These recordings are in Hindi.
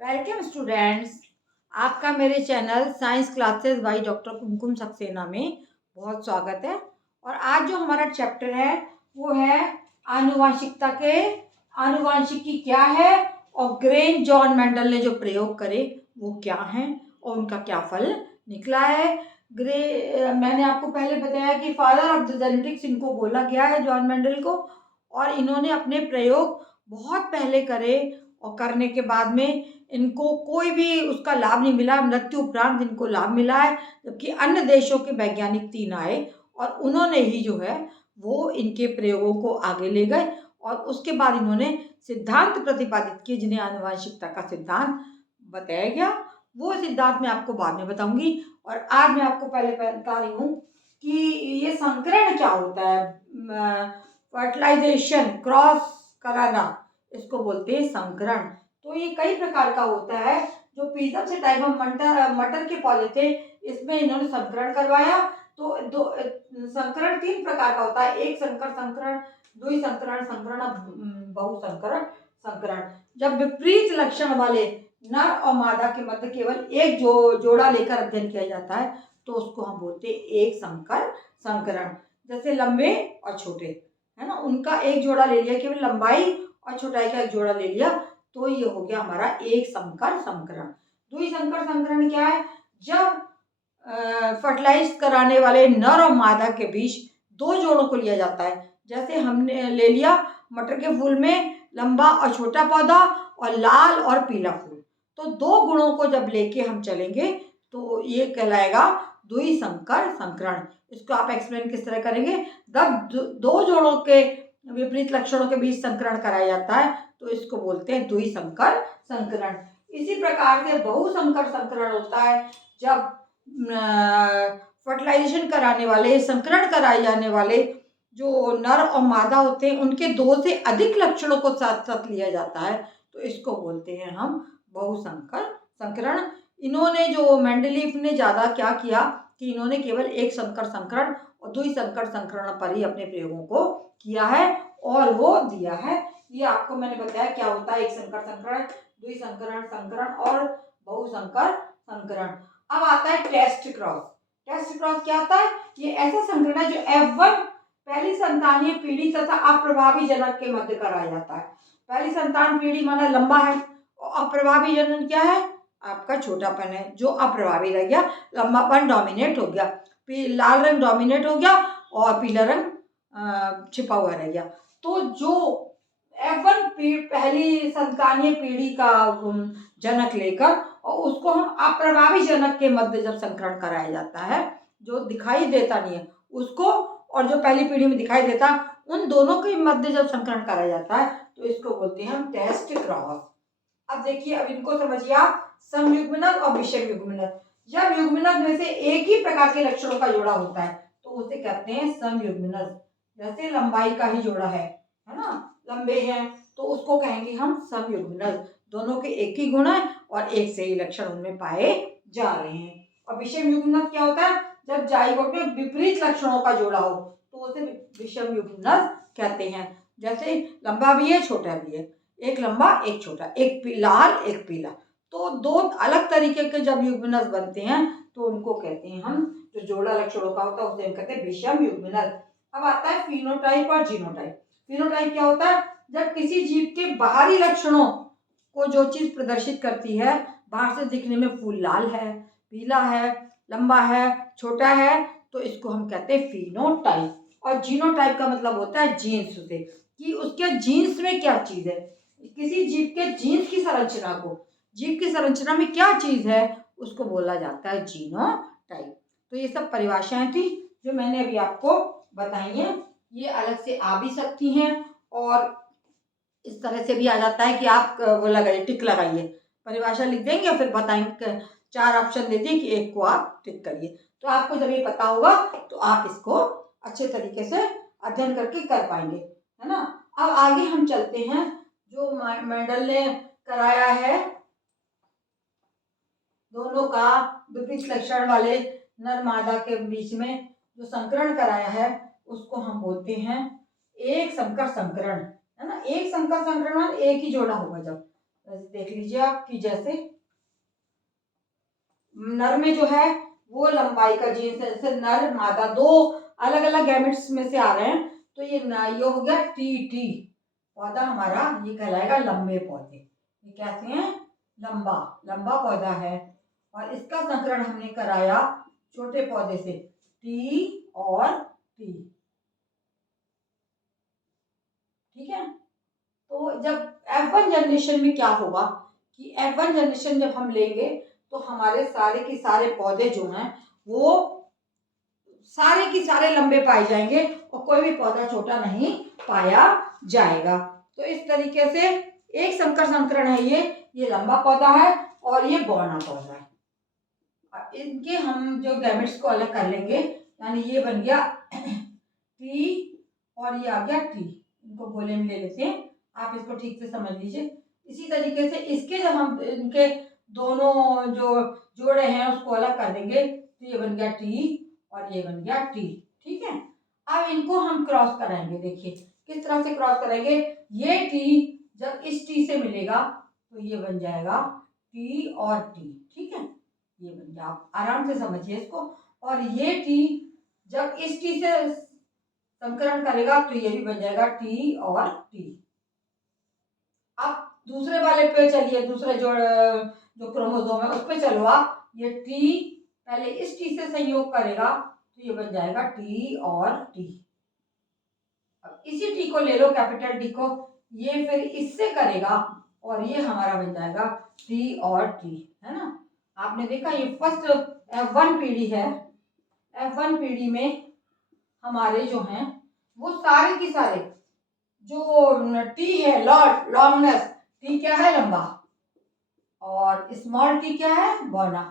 Welcome students. आपका मेरे channel science classes by doctor Kumkum Saxena में बहुत स्वागत है। और आज जो हमारा चैप्टर है वो है आनुवांशिकता के आनुवांशिकी क्या है और ग्रेन जॉन मेंडल ने जो प्रयोग करे वो क्या हैं और उनका क्या फल निकला है। मैंने आपको पहले बताया कि फादर ऑफ द जेनेटिक्स इनको बोला गया है, जॉन मेंडल को, और इन्होंने अपने प्रयोग बहुत पहले करे और करने के बाद में इनको कोई भी उसका लाभ नहीं मिला। मृत्यु उपरांत इनको लाभ मिला है, जबकि अन्य देशों के वैज्ञानिक 3 आए और उन्होंने ही जो है वो इनके प्रयोगों को आगे ले गए और उसके बाद इन्होंने सिद्धांत प्रतिपादित किए जिन्हें आनुवांशिकता का सिद्धांत बताया गया। वो सिद्धांत मैं आपको बाद में बताऊंगी और आज मैं आपको पहले बता रही हूँ कि ये संकरण क्या होता है। फर्टिलाइजेशन, क्रॉस कराना, इसको बोलते हैं संकरण। तो ये कई प्रकार का होता है। जो पीजम से टाइप ऑफ मटर के पौधे थे, इसमें इन्होंने संकरण करवाया। तो दो संकरण 3 प्रकार का होता है, एक संकर संकरण, द्वि संकरण संकरण और बहुसंकरण संकरण। जब विपरीत लक्षण वाले नर और मादा के मध्य केवल एक जोड़ा लेकर अध्ययन किया जाता है तो उसको हम बोलते हैं एक संकर संकरण। जैसे लंबे और छोटे, है ना, उनका एक जोड़ा ले लिया, केवल लंबाई और छोटाई का एक जोड़ा ले लिया, तो ये हो गया हमारा एक संकर संकरण। द्विसंकर संकरण क्या है? जब फर्टिलाइज कराने वाले नर और मादा के बीच 2 जोड़ों को लिया जाता है। जैसे हमने ले लिया मटर के फूल में लंबा और छोटा पौधा और लाल और पीला फूल, तो 2 गुणों को जब लेके हम चलेंगे तो ये कहलाएगा द्विसंकर संकरण। इसको आप एक्सप्लेन किस तरह करेंगे? जब 2 जोड़ों के विपरीत लक्षणों के बीच संकरण कराया जाता है तो इसको बोलते हैं द्विसंकर संकरण। इसी प्रकार से बहुसंकर संकरण होता है जब फर्टिलाइजेशन कराने वाले, संकरण कराए जाने वाले जो नर और मादा होते हैं उनके 2 से अधिक लक्षणों को साथ साथ लिया जाता है, तो इसको बोलते हैं हम बहुसंकर संकरण। इन्होंने जो मेंडलीफ ने ज़्यादा क्या किया कि इन्होंने केवल एक संकर संकरण और द्विसंकर संकरण पर ही अपने प्रयोगों को किया है और वो दिया है। ये आपको मैंने बताया क्या होता है एक संकर संकरण, द्विसंकरण संकरण और बहुसंकर संकरण। अब आता है टेस्ट क्रॉस। टेस्ट क्रॉस क्या होता है? ये ऐसा संकरण है जो F1 पहली संतानीय पीढ़ी तथा अप्रभावी जनक के मध्य कराया जाता है। पहली संतान पीढ़ी माना लंबा है और अप्रभावी जनन क्या है? आपका छोटापन है, जो अप्रभावी रह गया, लंबापन डोमिनेट हो गया, लाल रंग डोमिनेट हो गया और पीला रंग छिपा हुआ रह गया। तो जो F1 पहली संतानीय पीढ़ी का जनक लेकर और उसको हम अप्रभावी जनक के मध्य जब संकरण कराया जाता है, जो दिखाई देता नहीं है उसको, और जो पहली पीढ़ी में दिखाई देता, उन दोनों के मध्य जब संकरण कराया जाता है तो इसको बोलते हैं हम टेस्ट क्रॉस। अब देखिए, अब इनको समझिए आप, समयुग्मनज और विषम युग्मनज। जब युग्मनज में से एक ही प्रकार के लक्षणों का जोड़ा होता है तो उसे कहते हैं समयुग्मनज। जैसे लंबाई का ही जोड़ा है ना, लंबे हैं तो उसको कहेंगे हम समयुग्मनज। दोनों के एक ही गुण है और एक से ही लक्षण उनमें पाए जा रहे हैं। और विषम युग्मनज क्या होता है? जब जाइगोट में विपरीत लक्षणों का जोड़ा हो तो उसे विषम युग्मनज कहते हैं। जैसे लंबा भी है छोटा भी है, एक लंबा एक छोटा, एक लाल एक पीला, तो 2 अलग तरीके के जब युग्मनज बनते हैं तो उनको कहते हैं हम, जो जोड़ा लक्षणों का होता है उसे हम कहते हैं विषम युग्मनज। अब आता है फिनोटाइप और जीनोटाइप। फिनोटाइप क्या होता है? जब किसी जीव के बाहरी लक्षणों को जो चीज प्रदर्शित करती है, बाहर से दिखने में फूल लाल है, पीला है, लंबा है, छोटा है, तो इसको हम कहते हैं फिनोटाइप। और जीनोटाइप का मतलब होता है जीन्स से, कि उसके जीन्स में क्या चीज है, किसी जीव के जीन्स की संरचना को, जीव की संरचना में क्या चीज है उसको बोला जाता है जीनोटाइप। तो ये सब परिभाषाएं थी जो मैंने अभी आपको बताई हैं। ये अलग से आ भी सकती हैं और इस तरह से भी आ जाता है कि आप वो लगाइए, टिक लगाइए, परिभाषा लिख देंगे फिर बताएंगे, 4 ऑप्शन दे दिए कि एक को आप टिक करिए। तो आपको जब ये पता होगा तो आप इसको अच्छे तरीके से अध्ययन करके कर पाएंगे, है ना। अब आगे हम चलते हैं। जो मेंडल ने कराया है दोनों का विपरीत लक्षण वाले नर मादा के बीच में जो संकरण कराया है उसको हम बोलते हैं एक संकर संकरण, है ना। एक संकर संकरण एक ही जोड़ा होगा जब, देख लीजिए आप कि जैसे नर में जो है वो लंबाई का जीन्स है, जैसे नर मादा दो अलग अलग गैमेट्स में से आ रहे हैं, तो ये हो गया टी टी पौधा हमारा, ये कहलाएगा लंबे पौधे। ये कहते हैं लंबा लंबा पौधा है। और इसका संकरण हमने कराया छोटे पौधे से, टी और टी। ठीक है। तो जब F1 जनरेशन में क्या होगा कि F1 जनरेशन जब हम लेंगे तो हमारे सारे के सारे पौधे जो हैं वो सारे के सारे लंबे पाए जाएंगे और कोई भी पौधा छोटा नहीं पाया जाएगा। तो इस तरीके से एक संकर संकरण है ये लंबा पौधा है और ये बौना पौधा है। इनके हम जो गैमेट्स को अलग कर लेंगे, यानी ये बन गया टी और ये आ गया टी, इनको गोले में ले लेते हैं, आप इसको ठीक से समझ लीजिए। इसी तरीके से इसके जब हम इनके दोनों जो जोड़े हैं उसको अलग कर देंगे तो ये बन गया टी और ये बन गया टी। ठीक है। अब इनको हम क्रॉस कराएंगे, देखिए किस तरह से क्रॉस करेंगे। ये टी जब इस टी से मिलेगा तो ये बन जाएगा टी और टी। ठीक है, ये बन गया, आप आराम से समझिए इसको। और ये टी जब इस टी से संकरण करेगा तो ये भी बन जाएगा टी और टी। अब दूसरे वाले पे चलिए, दूसरे जो क्रोमोसोम है उस पे चलो आप। ये टी पहले इस टी से संयोग करेगा तो ये बन जाएगा टी और टी। अब इसी टी को ले लो, कैपिटल टी को, ये फिर इससे करेगा और ये हमारा बन जाएगा टी और टी, है ना। आपने देखा ये फर्स्ट F1 पीढ़ी है। F1 पीढ़ी में हमारे जो हैं वो सारे के सारे जो टी है लॉन्गनेस, टी क्या है लंबा और स्मॉल टी क्या है बौना।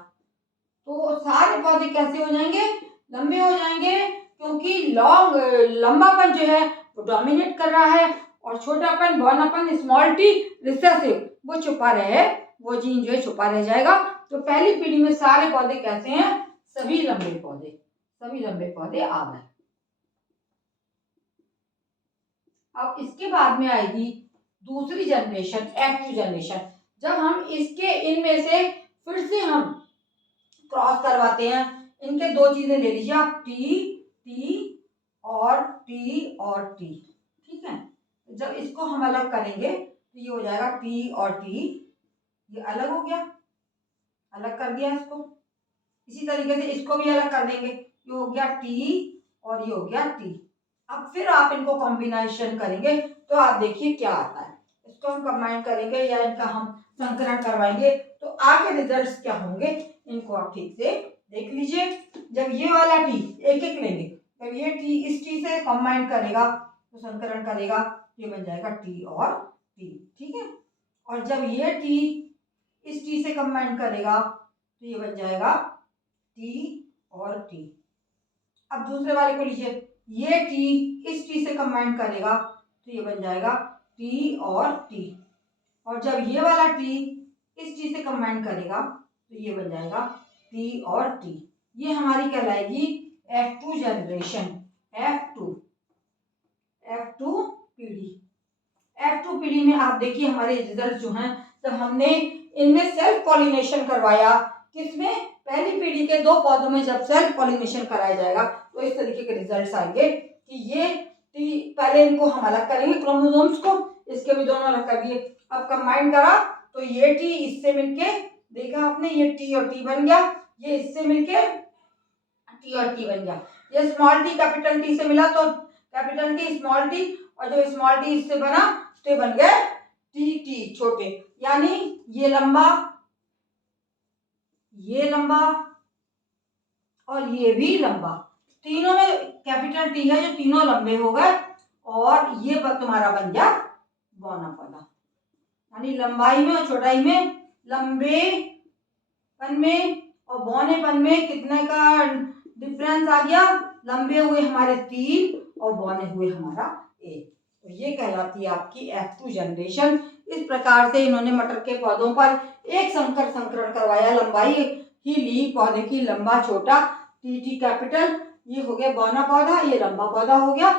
तो सारे पौधे कैसे हो जाएंगे, लंबे हो जाएंगे, क्योंकि लंबापन जो है वो डोमिनेट कर रहा है और छोटापन बौनापन स्मॉल टी रिसेसिव वो छुपा रहे, वो जीन जो है छुपा रह जाएगा। तो पहली पीढ़ी में सारे पौधे कैसे हैं, सभी लंबे पौधे आ गए। अब इसके बाद में आएगी दूसरी जनरेशन F2 जनरेशन। जब हम इसके इनमें से फिर से हम क्रॉस करवाते हैं, इनके दो चीजें ले लीजिए आप, टी और टी। ठीक है, जब इसको हम अलग करेंगे तो ये हो जाएगा टी और टी, ये अलग हो गया, अलग कर दिया इसको। इसी तरीके से इसको भी अलग कर देंगे, ये हो गया टी और ये हो गया टी। अब फिर आप इनको कॉम्बिनेशन करेंगे तो आप देखिए क्या आता है। इसको हम कंबाइन करेंगे या इनका हम संकरण करवाएंगे तो आगे रिजल्ट्स क्या होंगे, इनको आप ठीक से देख लीजिए। जब ये वाला टी एक एक लेंगे, जब ये टी इस टी से कंबाइन करेगा तो संकरण करेगा, ये बन जाएगा टी और टी। ठीक है, और जब ये टी इस टी से कंबाइन करेगा तो ये बन जाएगा टी और टी। अब दूसरे वाले को लीजिए, ये टी इस टी से कंबाइन करेगा तो ये बन जाएगा टी और टी, और जब ये वाला टी इस टी से कंबाइन करेगा तो ये बन जाएगा टी और टी। ये हमारी कहलाएगी F2 जनरेशन, F2 पीढ़ी। F2 पीढ़ी में आप देखिए हमारे रिजल्ट जो हैं, जब हमने इनमें सेल्फ पॉलिनेशन करवाया, किसमें, पहली पीढ़ी के दो पौधों में जब सेल्फ पॉलिनेशन कराया जाएगा तो इस तरीके के रिजल्ट्स आएंगे कि ये पहले इनको हम अलग करेंगे क्रोमोसोम्स को, इसके भी दोनों अलग कर दिए। अब कंबाइन करा तो ये टी इससे मिलके, देखा आपने, ये टी और टी बन गया, ये इससे मिलके टी और टी बन गया। ये स्मॉल टी कैपिटल टी से मिला तो कैपिटल टी स्मॉल टी, और जब स्मॉल टी इससे बना तो बन गए टी टी छोटे, यानी ये लंबा और ये भी लंबा, तीनों में कैपिटल टी है जो तीनों लंबे हो गए, और ये तुम्हारा बन गया बौना पौधा। यानी लंबाई में और चौड़ाई में, लंबेपन में और बौनेपन में कितने का डिफरेंस आ गया, लंबे हुए हमारे 3 और बौने हुए हमारा 1। तो ये कहलाती है आपकी F2 जनरेशन। इस प्रकार से इन्होंने मटर के पौधों पर एक संकर संकरण करवाया, लंबाई ही ली पौधे की, लंबा छोटा टी कैपिटल, ये हो गया बौना पौधा, ये लंबा पौधा हो गया।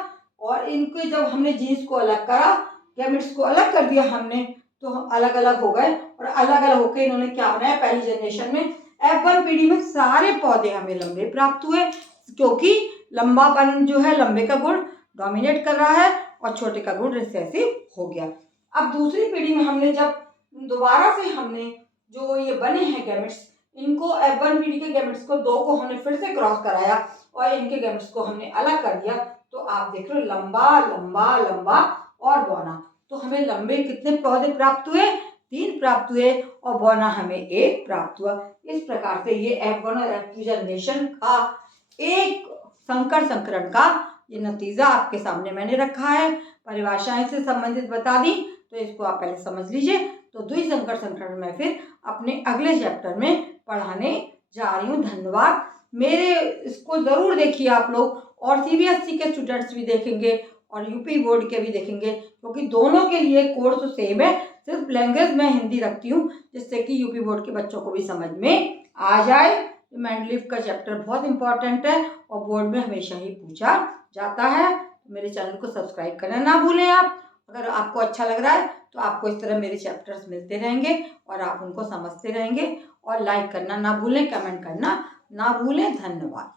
और इनके जब हमने जीन्स को अलग करा, गैमेट्स को अलग कर दिया हमने, तो अलग अलग हो गए और अलग अलग होकर इन्होंने क्या बनाया, पहली जनरेशन में F1 पीढ़ी में सारे पौधे हमें लंबे प्राप्त हुए, क्योंकि लंबापन जो है, लंबे का गुण डोमिनेट कर रहा है और छोटे का गुण रिसेसिव हो गया। अब दूसरी पीढ़ी में हमने जब दोबारा से हमने जो ये बने हैं गैमेट्स, इनको F1 पीढ़ी के गैमेट्स को 2 को हमने फिर से क्रॉस कराया और इनके गैमेट्स को हमने अलग कर दिया, तो आप देख रहे हो लंबा लंबा लंबा और बौना। तो हमें लंबे कितने पौधे प्राप्त हुए, 3 प्राप्त हुए और बौना हमें 1 प्राप्त हुआ। इस प्रकार से ये F1 और F2 जनरेशन का एक संकर संकरण का ये नतीजा आपके सामने मैंने रखा है। परिभाषाएं से संबंधित बता दी, तो इसको आप पहले समझ लीजिए। तो द्विसंकर संकरण में फिर अपने अगले चैप्टर में पढ़ाने जा रही हूँ। धन्यवाद। मेरे इसको ज़रूर देखिए आप लोग, और CBSE के स्टूडेंट्स भी देखेंगे और यूपी बोर्ड के भी देखेंगे, क्योंकि दोनों के लिए कोर्स सेम है, सिर्फ लैंग्वेज में हिंदी रखती हूँ जिससे कि यूपी बोर्ड के बच्चों को भी समझ में आ जाए। मेंडलीव का चैप्टर बहुत इंपॉर्टेंट है और बोर्ड में हमेशा ही पूछा जाता है। मेरे चैनल को सब्सक्राइब करना ना भूलें आप। अगर आपको अच्छा लग रहा है तो आपको इस तरह मेरे चैप्टर्स मिलते रहेंगे और आप उनको समझते रहेंगे। और लाइक करना ना भूलें, कमेंट करना ना भूलें। धन्यवाद।